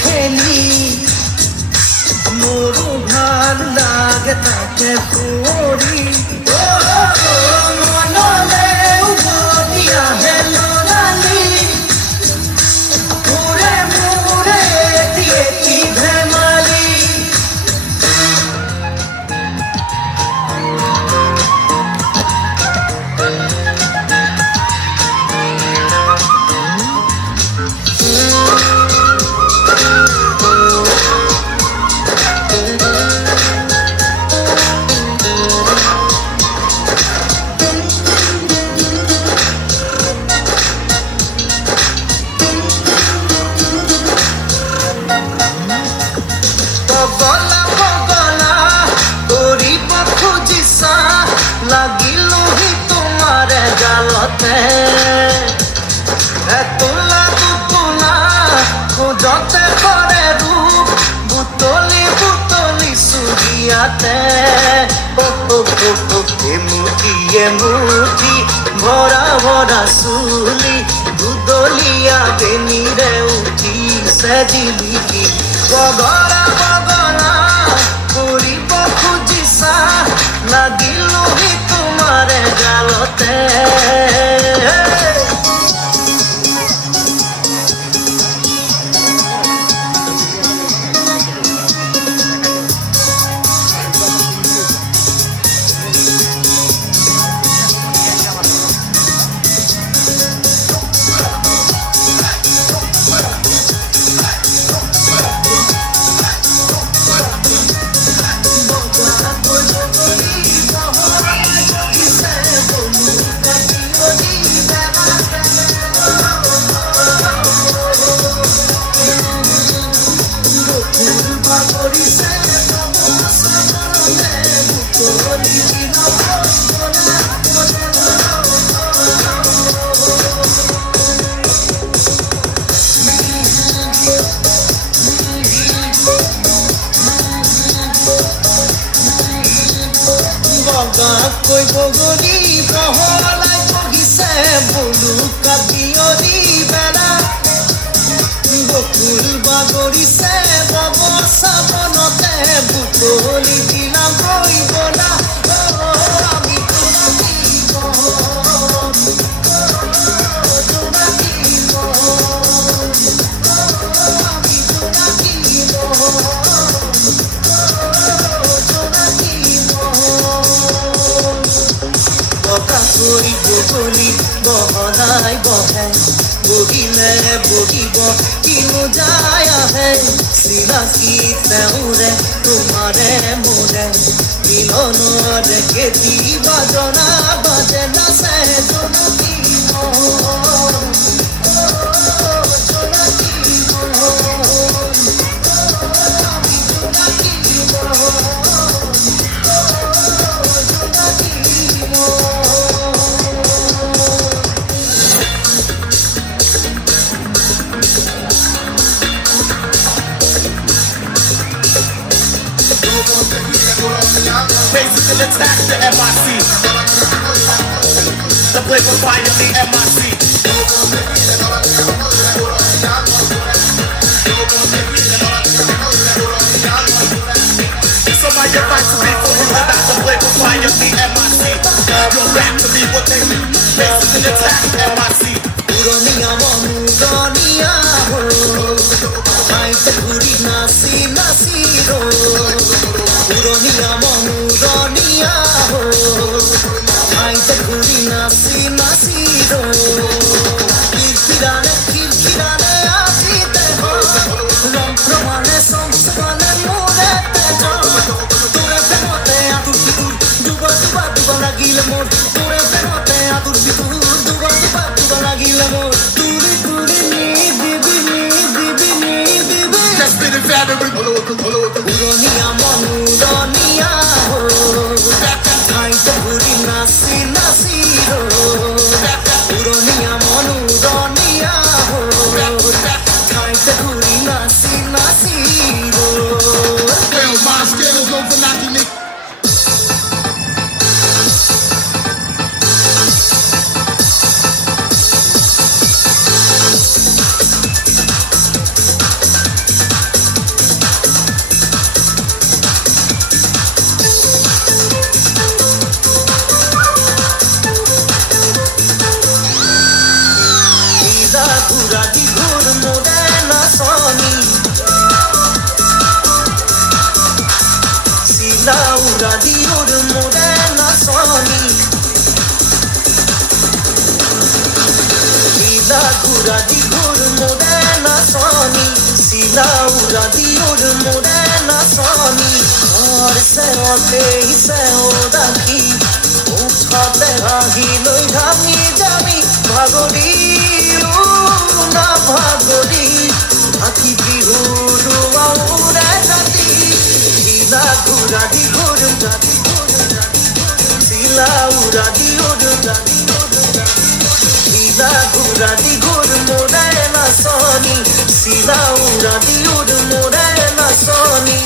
খেলি মোৰো ভাল লাগে তাকে কৰি মনলে উভতি আহে লৰালি মোৰে মোৰে এটি ধেমালি লাগিলোহি তোমাৰ জালতে তোলা দুটোলা খোজতে কৰে ৰূপ বুটলি বুটলি চুৰিয়াতে এমুঠি এমুঠি ভৰা ভৰা চুলি দুদলীয়া বেনিৰে উঠিছে জিলিকি বগলা বগলা কৰিব খুজিছা লাগিলোহি তোমাৰ জালতে বগাকৈ বগলী বহলাই বহিছে বলুকা বিয়লি বেলা বকুল বাগৰিছে বব চাবনতে বুটলি দিলা গৈ বলা আমি কৰি বগলী বহলাই বহে বহিলে বহিব কিনো যায় আহে চিনাকি তেওঁৰে তোমাৰে মোৰে মিলনৰ কেতি বাজনা বাজে নাচে জনকী Faces will attack the MIC. The play will finally MIC. Somebody fight to me for you and I. The play will finally MIC. You'll rap to me what they mean. Faces will attack MIC. পুরনিয়া মনুরনিয়া হো আইতে ঘুরি নাসি নাসি rho পুরনিয়া মনুরনিয়া হো আইতে ঘুরি নাসি নাসি রো কিরকিরানে আসিতে হো রং প্রমাণে সংস্কানে মোরে তেজ তোরে প্রেমতে আতুর বিদুর ডুবা ডুবা ডুবা লাগিলে মোর তোরে প্রেমতে আতুর বিদুর ডুবা ডুবা ডুবা Silaura diur morena soni Sila gura diur morena soni Silaura diur morena soni Aur se ote se odaki Uchate rahi loi dhami jami Bhagori na bhagori Aki bihuru aure jati Sila gura diur jati Silaura diur jati Sila gura diur morena soni Silaura diur morena soni